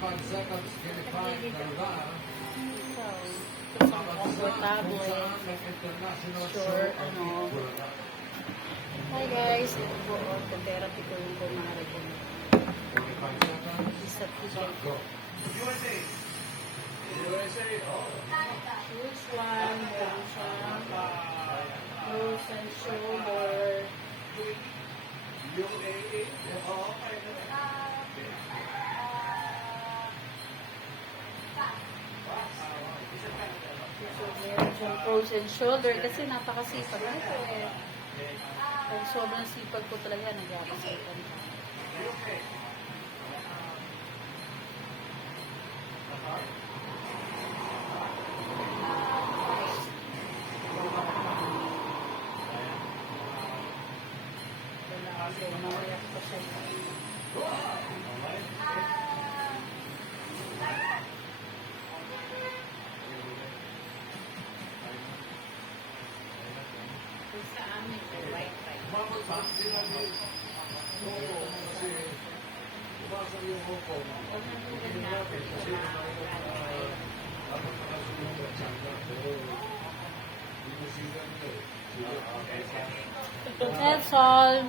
45 seconds, qualifying Nirvana. Komportable. Sure, ano. Hi guys, ito po ang therapy ko yung kumari ko. 45 seconds. Isa teacher ko. USA. Which one? Meron siyang nose and shoulder. So, meron siyang pros and shoulder kasi napakasipag nito eh. Pag sobrang sipag ko talaga, nag-aakasipan siya. So, nawayak pa siya. Sa amin, may wifi. Umabot pa? Oo, kasi umasa yung Hongkong. Huwag na tulad natin Kasi dapat nakasunod at saka. Hindi mo sigan ko. That's all.